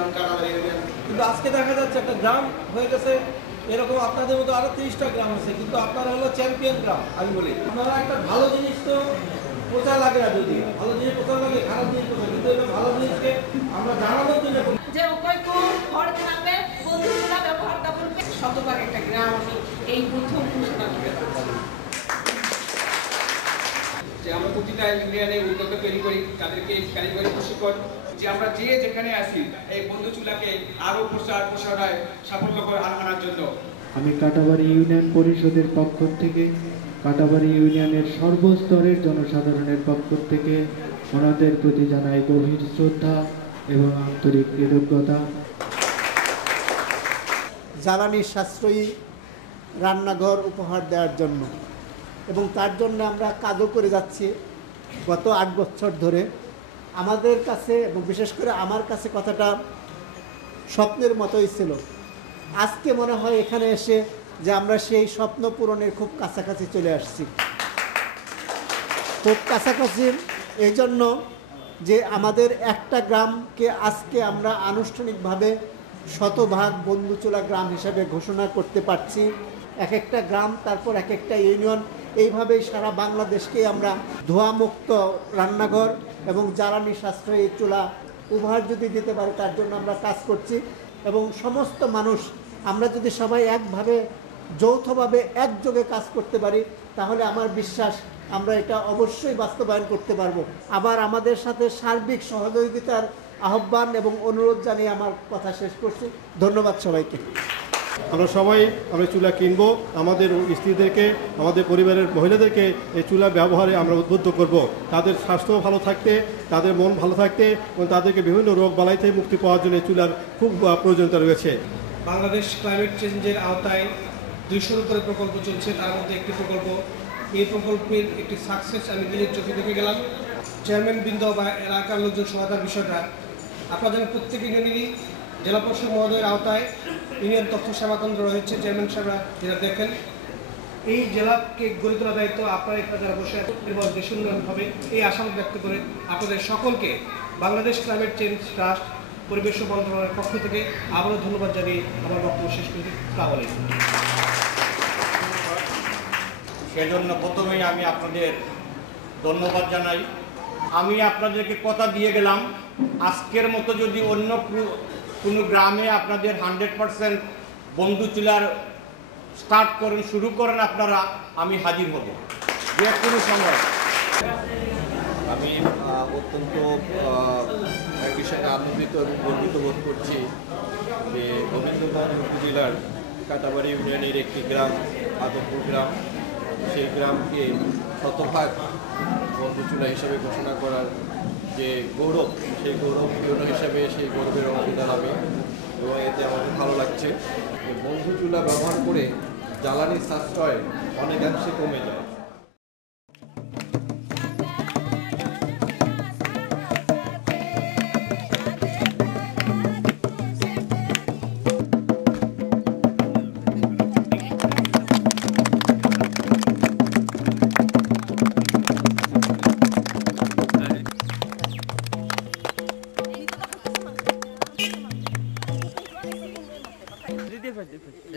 Union, Katabari union. কিন্তু আজকে দেখা যাচ্ছে একটা গ্রাম হয়ে গেছে, এরকম আপনাদের মতো আরো 30টা গ্রাম আছে, কিন্তু আপনারা হলো চ্যাম্পিয়ন গ্রাম। আমি বলি আপনারা একটা ভালো জিনিস তো প্রচার লাগে না, যদি ভালো জিনিস প্রচার লাগে, খারাপ জিনিস প্রচার, কিন্তু এটা ভালো জিনিসকে আমরা জানানোর জন্য যে উপায় ঘরের নামে বন্ধুরা ব্যবহারটা করবে। শতভাগ একটা গ্রাম আমি এই প্রথম ঘোষণা করে যে আমরা প্রতিটা ইউনিয়নে উদ্যোক্তা তৈরি করি, তাদেরকে কারিগরি প্রশিক্ষণ, যে আমরা যে যেখানে আসি এই বন্ধু চুলাকে আরো প্রসারায় সাফল্য করে আনার জন্য। আমি কাটাবাড়ি ইউনিয়ন পরিষদের পক্ষ থেকে, কাটাবাড়ি ইউনিয়নের সর্বস্তরের জনসাধারণের পক্ষ থেকে ওনাদের প্রতি জানাই গভীর শ্রদ্ধা এবং আন্তরিক কৃতজ্ঞতা। জ্বালানি সাশ্রয়ী রান্নাঘর উপহার দেওয়ার জন্য, এবং তার জন্য আমরা কাজও করে যাচ্ছি গত 8 বছর ধরে। আমাদের কাছে এবং বিশেষ করে আমার কাছে কথাটা স্বপ্নের মতোই ছিল। আজকে মনে হয় এখানে এসে যে আমরা সেই স্বপ্ন পূরণের খুব কাছাকাছি চলে আসছি। খুব কাছাকাছি এই জন্য যে আমাদের একটা গ্রামকে আজকে আমরা আনুষ্ঠানিকভাবে শতভাগ বন্ধুচোলা গ্রাম হিসাবে ঘোষণা করতে পারছি। এক একটা গ্রাম, তারপর এক একটা ইউনিয়ন, এইভাবেই সারা বাংলাদেশকে আমরা ধোঁয়ামুক্ত রান্নাঘর এবং জ্বালানি সাশ্রয়ী চুলা উপহার যদি দিতে পারি, তার জন্য আমরা কাজ করছি। এবং সমস্ত মানুষ আমরা যদি সবাই একভাবে যৌথভাবে একযোগে কাজ করতে পারি, তাহলে আমার বিশ্বাস আমরা এটা অবশ্যই বাস্তবায়ন করতে পারবো। আবার আমাদের সাথে সার্বিক সহযোগিতার আহ্বান এবং অনুরোধ জানিয়ে আমার কথা শেষ করছি। ধন্যবাদ সবাইকে। আমরা চুলা কিনবো, আমাদের স্ত্রীদেরকে, আমাদের পরিবারের মহিলাদেরকে এই চুলা ব্যবহারে আমরা উদ্বুদ্ধ করব। তাদের স্বাস্থ্য ভালো থাকতে, তাদের মন ভালো থাকতে এবং তাদেরকে বিভিন্ন রোগ বালাই থেকে মুক্তি পাওয়ার জন্য চুলার খুব প্রয়োজনীয়তা রয়েছে। বাংলাদেশ ক্লাইমেট চেঞ্জের আওতায় 200-র উপরে প্রকল্প চলছে, তার মধ্যে একটি প্রকল্প, এই প্রকল্পের একটি সাকসেস আমি নিজের চোখে দেখে গেলাম। চেয়ারম্যান বৃন্দ বা এলাকার লোকজন সহায়তার বিষয়টা আপনারা জানেন, প্রত্যেক ইউনিয়নেরই জেলা পরিষদ মহোদয়ের আওতায় ইউনিয়ন তথ্য সেবা কেন্দ্র রয়েছে। চেয়ারম্যান সাহেবরা যেটা দেখেন, এই জেলাকে গড়ে তোলার দায়িত্ব আপনারা এখানে যারা বসে এবং দেশ উন্নয়ন হবে, এই আশাবাদ ব্যক্ত করে আপনাদের সকলকে বাংলাদেশ ক্লাইমেট চেঞ্জ ট্রাস্ট পরিবেশ মন্ত্রণালয়ের পক্ষ থেকে আবারও ধন্যবাদ জানিয়ে আমার বক্তব্য শেষ করছি। আসসালামু আলাইকুম। সেজন্য প্রথমেই আমি আপনাদের ধন্যবাদ জানাই। আমি আপনাদেরকে কথা দিয়ে গেলাম, আজকের মতো যদি অন্য কোনো গ্রামে আপনাদের 100% বন্ধু চুলার স্টার্ট করেন, শুরু করেন আপনারা, আমি হাজির হব যে কোনো সময়। আমি অত্যন্ত এক বিষয়ে আনন্দিত এবং গর্বিত বোধ করছি যে গোবিন্দগঞ্জ উপজেলার কাটাবাড়ি ইউনিয়নের একটি গ্রাম, আদমপুর গ্রাম, সেই গ্রামকে শতভাগ বন্ধুচুলা হিসেবে ঘোষণা করার যে গৌরব, সেই গৌরব হিসাবে সেই গৌরবের অংশীদার আমি, এবং এতে আমাদের ভালো লাগছে। বন্ধুচুলা ব্যবহার করে জ্বালানি সাশ্রয় অনেকাংশে কমে যায়।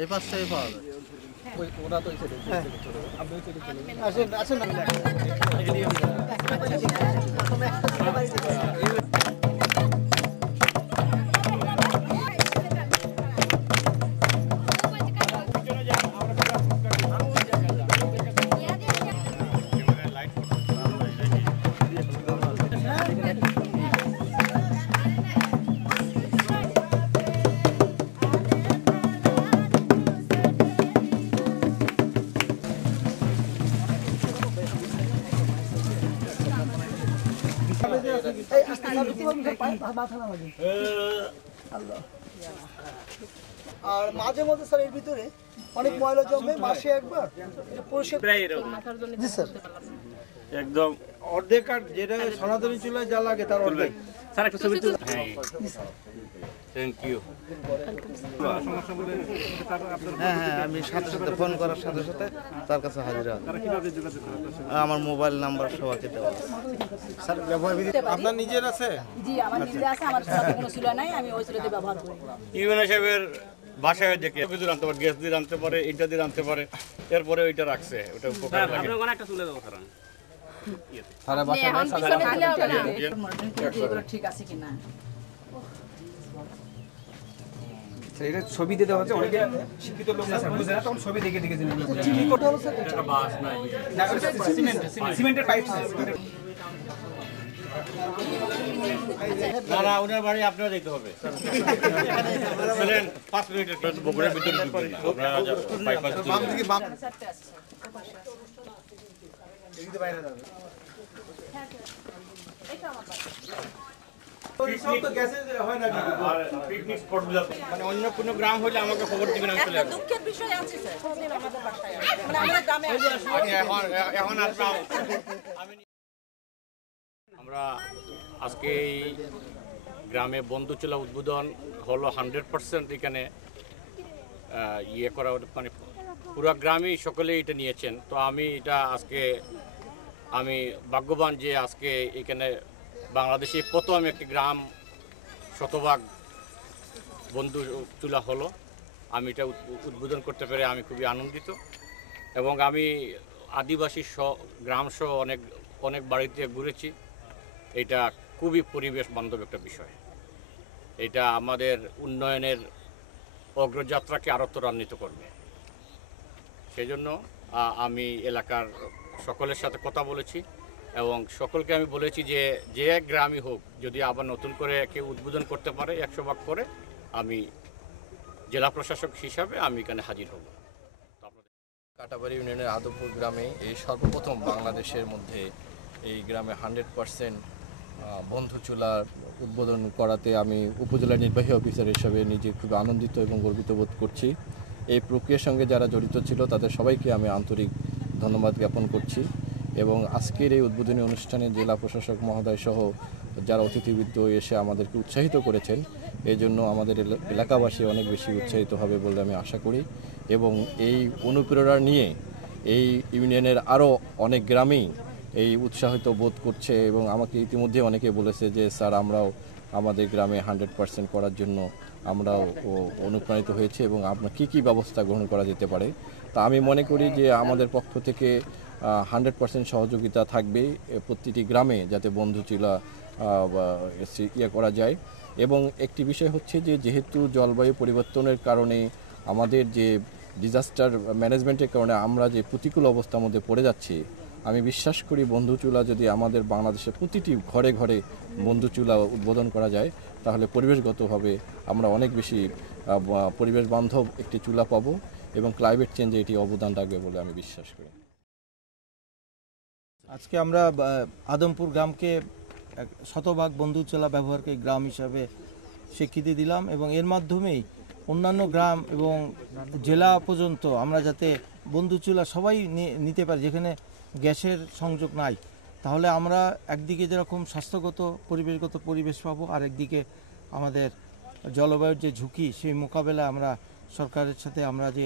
এই পাশে পাওয়া যায়, ওরা তো আসেন আসেন না। আর মাঝে মধ্যে স্যার এর ভিতরে অনেক ময়লা জমে, মাসে একবার জি স্যার একদম অর্ধেক, আর যেটা সনাতনী চুলায় যা লাগে তার অর্ধেক। স্যার একটা ছবি তুলে থ্যাংক ইউ। হ্যাঁ হ্যাঁ, আমি সাথে সাথে ফোন করার সাথে সাথে তার কাছে হাজির হয়। আমার মোবাইল নাম্বার সবাইকে দেওয়া আছে। স্যার, আপনার নিজের আছে? জি, আমার নিজে আছে। আমার সাথে কোনো চুলা নাই, আমি ওই চুলাতে ব্যবহার করি। ইউএনএ সাহেবের বাসায় দেখে কিছু রাখতে পারে, গ্যাস দিয়ে রাখতে পারে, ইটা দিয়ে রাখতে পারে, এরপরে ওইটা রাখছে, ওটা উপকার লাগে। এখন পিছনে দিলে হবে না। এগুলো ঠিক আছে কিনা? এটা ছবি দিতে হচ্ছে, অনেকে শিক্ষিত লোক আছে বুঝে না, তখন ছবি দেখে দেখে সিমেন্টের পাইপ। না না, ওনার বাড়ি আপনারা যেতে হবে। 5 মিনিটের বগুড়ার ভিতরে ঢুকবেন না, আপনারা বাইপাস পিকনিক স্পট মানে অন্য কোনো গ্রাম হলে আমাকে খবর দিবেন, আমি চলে আসবো। দুঃখের বিষয় আছে স্যার, আমাদের বাসায় মানে আমাদের গ্রামে এখন আমরা আজকে এই গ্রামে বন্ধু চুলা উদ্বোধন হলো 100%। এখানে ইয়ে করা মানে পুরো গ্রামেই সকলে এটা নিয়েছেন। তো আমি এটা আজকে আমি ভাগ্যবান যে আজকে এখানে বাংলাদেশে প্রথম একটি গ্রাম শতভাগ বন্ধু চুলা হলো। আমি এটা উদ্বোধন করতে পেরে আমি খুবই আনন্দিত। এবং আমি আদিবাসী গ্রাম সহ অনেক বাড়িতে ঘুরেছি। এটা খুবই পরিবেশ বান্ধব একটা বিষয়। এটা আমাদের উন্নয়নের অগ্রযাত্রাকে আরও ত্বরান্বিত করবে। সেই জন্য আমি এলাকার সকলের সাথে কথা বলেছি এবং সকলকে আমি বলেছি যে গ্রামই হোক, যদি আবার নতুন করে কেউ উদ্বোধন করতে পারে 100 ভাগ করে, আমি জেলা প্রশাসক হিসাবে আমি এখানে হাজির হব। কাটাবাড়ি ইউনিয়নের আদমপুর গ্রামে এই সর্বপ্রথম বাংলাদেশের মধ্যে এই গ্রামে 100% বন্ধু চুলার উদ্বোধন করাতে আমি উপজেলা নির্বাহী অফিসার হিসাবে নিজে খুব আনন্দিত এবং গর্বিত বোধ করছি। এই প্রক্রিয়ার সঙ্গে যারা জড়িত ছিল তাদের সবাইকে আমি আন্তরিক ধন্যবাদ জ্ঞাপন করছি। এবং আজকের এই উদ্বোধনী অনুষ্ঠানে জেলা প্রশাসক মহোদয় সহ যারা অতিথিবৃন্দ এসে আমাদেরকে উৎসাহিত করেছেন, এই জন্য আমাদের এলাকাবাসী অনেক বেশি উৎসাহিত হবে বলে আমি আশা করি। এবং এই অনুপ্রেরণা নিয়ে এই ইউনিয়নের আরও অনেক গ্রামেই এই উৎসাহিত বোধ করছে। এবং আমাকে ইতিমধ্যে অনেকে বলেছে যে স্যার, আমরাও আমাদের গ্রামে 100% করার জন্য আমরাও অনুপ্রাণিত হয়েছে এবং আপনার কী ব্যবস্থা গ্রহণ করা যেতে পারে। তা আমি মনে করি যে আমাদের পক্ষ থেকে 100% সহযোগিতা থাকবে প্রতিটি গ্রামে, যাতে বন্ধু চুলা করা যায়। এবং একটি বিষয় হচ্ছে যেহেতু জলবায়ু পরিবর্তনের কারণে আমাদের যে ডিজাস্টার ম্যানেজমেন্টের কারণে আমরা যে প্রতিকূল অবস্থার মধ্যে পড়ে যাচ্ছি, আমি বিশ্বাস করি বন্ধু চুলা যদি আমাদের বাংলাদেশের প্রতিটি ঘরে ঘরে বন্ধু চুলা উদ্বোধন করা যায়, তাহলে পরিবেশগতভাবে আমরা অনেক বেশি পরিবেশ বান্ধব একটি চুলা পাবো এবং ক্লাইমেট চেঞ্জে এটি অবদান রাখবে বলে আমি বিশ্বাস করি। আজকে আমরা আদমপুর গ্রামকে 100% বন্ধু চুলা ব্যবহারকে গ্রাম হিসাবে স্বীকৃতি দিলাম এবং এর মাধ্যমেই অন্যান্য গ্রাম এবং জেলা পর্যন্ত আমরা যাতে বন্ধু চুলা সবাই নিতে পারি, যেখানে গ্যাসের সংযোগ নাই। তাহলে আমরা একদিকে যেরকম স্বাস্থ্যগত পরিবেশগত পরিবেশ পাবো, আর একদিকে আমাদের জলবায়ুর যে ঝুঁকি সেই মোকাবেলা আমরা সরকারের সাথে আমরা যে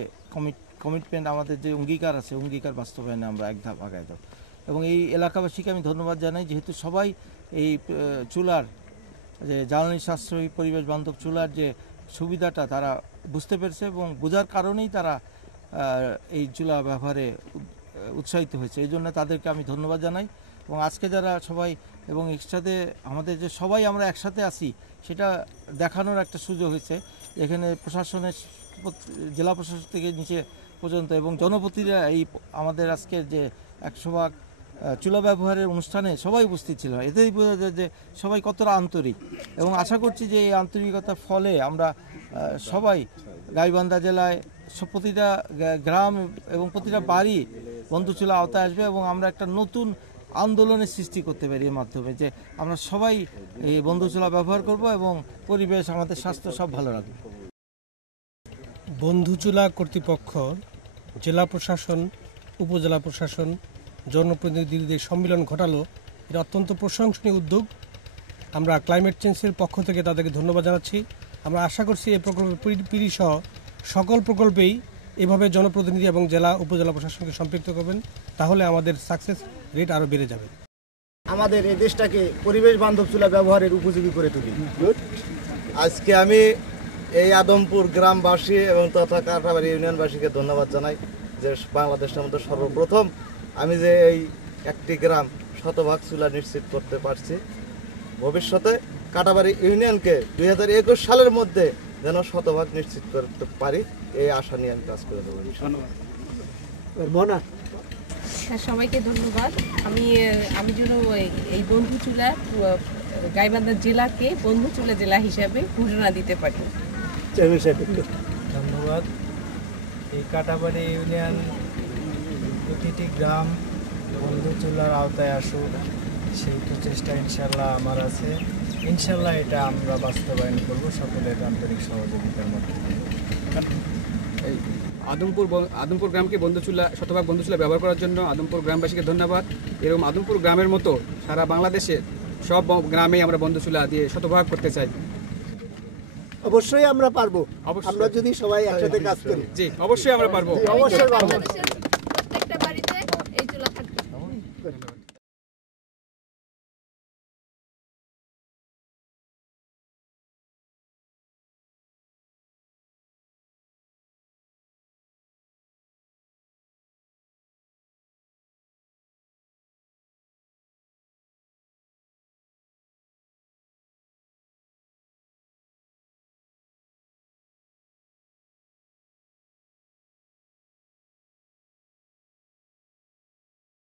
কমিটমেন্ট আমাদের যে অঙ্গীকার আছে, অঙ্গীকার বাস্তবায়নে আমরা এক ধাপ আগায় যাব। এবং এই এলাকাবাসীকে আমি ধন্যবাদ জানাই, যেহেতু সবাই এই চুলার যে জ্বালানি সাশ্রয়ী পরিবেশ বান্ধব চুলার যে সুবিধাটা তারা বুঝতে পেরেছে এবং বোঝার কারণেই তারা এই চুলা ব্যবহারে উৎসাহিত হয়েছে। এই জন্য তাদেরকে আমি ধন্যবাদ জানাই। এবং আজকে যারা সবাই এবং একসাথে আমাদের যে সবাই আমরা একসাথে আছি সেটা দেখানোর একটা সুযোগ হয়েছে। এখানে প্রশাসনের জেলা প্রশাসন থেকে নিচে পর্যন্ত এবং জনপ্রতিনিধিরা এই আমাদের আজকের যে 100% চুলা ব্যবহারের অনুষ্ঠানে সবাই উপস্থিত ছিল। এতেই বোঝা যায় যে সবাই কতটা আন্তরিক এবং আশা করছি যে এই আন্তরিকতার ফলে আমরা সবাই গাইবান্ধা জেলায় প্রতিটা গ্রাম এবং প্রতিটা বাড়ি বন্ধু চুলা আওতায় আসবে এবং আমরা একটা নতুন আন্দোলনের সৃষ্টি করতে পারি এর মাধ্যমে, যে আমরা সবাই এই বন্ধু চুলা ব্যবহার করব এবং পরিবেশ আমাদের স্বাস্থ্য সব ভালো রাখবে। বন্ধু চুলা কর্তৃপক্ষ, জেলা প্রশাসন, উপজেলা প্রশাসন, জনপ্রতিনিধিদের সম্মিলন ঘটালো, এটা অত্যন্ত প্রশংসনীয় উদ্যোগ। আমরা ক্লাইমেট চেঞ্জের পক্ষ থেকে তাদেরকে ধন্যবাদ জানাচ্ছি। আমরা আশা করছি এই প্রকল্প পিড়ি সহ সকল প্রকল্পেই এভাবে জনপ্রতিনিধি এবং জেলা উপজেলা প্রশাসনকে সম্পৃক্ত করবেন, তাহলে আমাদের সাকসেস রেট আরও বেড়ে যাবে। আমাদের এই দেশটাকে পরিবেশ বান্ধব চুলা ব্যবহারের উপযোগী করে তুলি। আজকে আমি এই আদমপুর গ্রামবাসী এবং তথা কাটাবাড়ি ইউনিয়নবাসীকে ধন্যবাদ জানাই যে বাংলাদেশের মধ্যে সর্বপ্রথম আমি যে এই একটি গ্রাম শতভাগ চুলা নিশ্চিত করতে পারছি। ভবিষ্যতে কাটাবাড়ি ইউনিয়নকে 2021 সালের মধ্যে যেন শতভাগ নিশ্চিত করতে পারি, এই আশা নিয়ে আমি কাজ করে দেবো। মনা, সবাইকে ধন্যবাদ। আমি যেন এই বন্ধু চুলা গাইবান্ধা জেলাকে বন্ধু চুলা জেলা হিসাবে ঘোষণা দিতে পারি। ধন্যবাদ। এই কাটাবাড়ি ইউনিয়ন প্রতিটি গ্রাম বন্ধু চুলার আওতায় আসুক, সেই প্রচেষ্টা ইনশাল্লাহ আমার আছে। ইনশাল্লাহ এটা আমরা বাস্তবায়ন করব সকলের আন্তরিক সহযোগিতার মধ্যে। এই আদমপুর গ্রামকে শতভাগ বন্ধু চুলা ব্যবহার করার জন্য আদমপুর গ্রামবাসীকে ধন্যবাদ। এরকম আদমপুর গ্রামের মতো সারা বাংলাদেশের সব গ্রামেই আমরা বন্ধু চুলা দিয়ে শতভাগ করতে চাই। অবশ্যই আমরা পারবো, আমরা যদি সবাই একসাথে কাজ করি। জি, অবশ্যই আমরা পারবো।